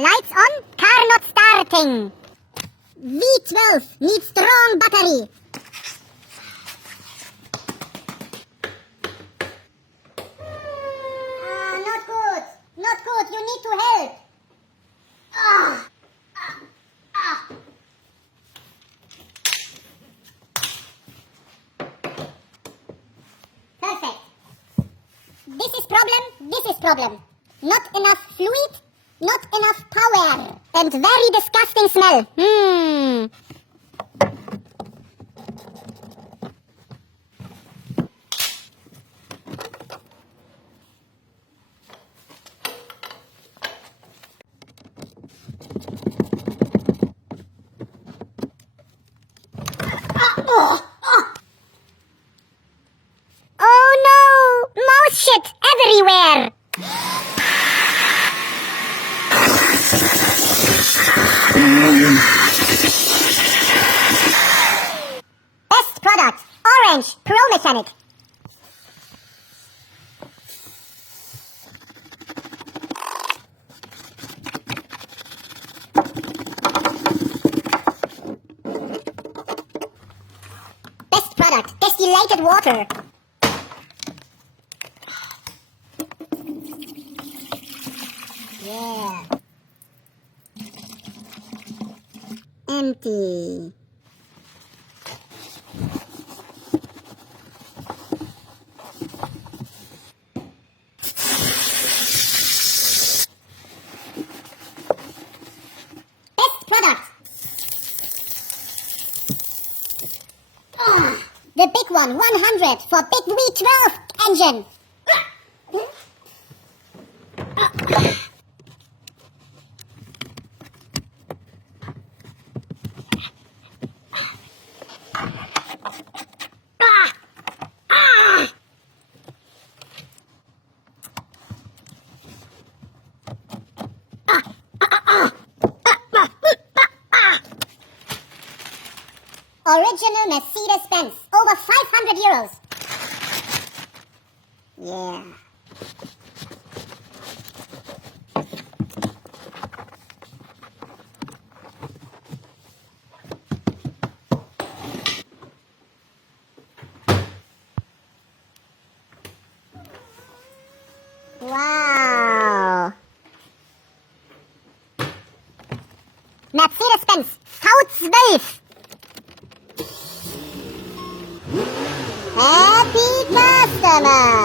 Lights on, car not starting. V12 needs strong battery. Not good. Not good. You need to help. Perfect. This is problem. Not enough fluid, not enough power, and very disgusting smell. Oh no! Mouse shit everywhere! Best product, Orange Pro Mechanic. Best product, distilled water. Yeah. Empty. Best product. The big one, 100 for big V12 engine. Original Mercedes-Benz, over 500 euros. Yeah. Wow. Mercedes-Benz V12. Happy customer!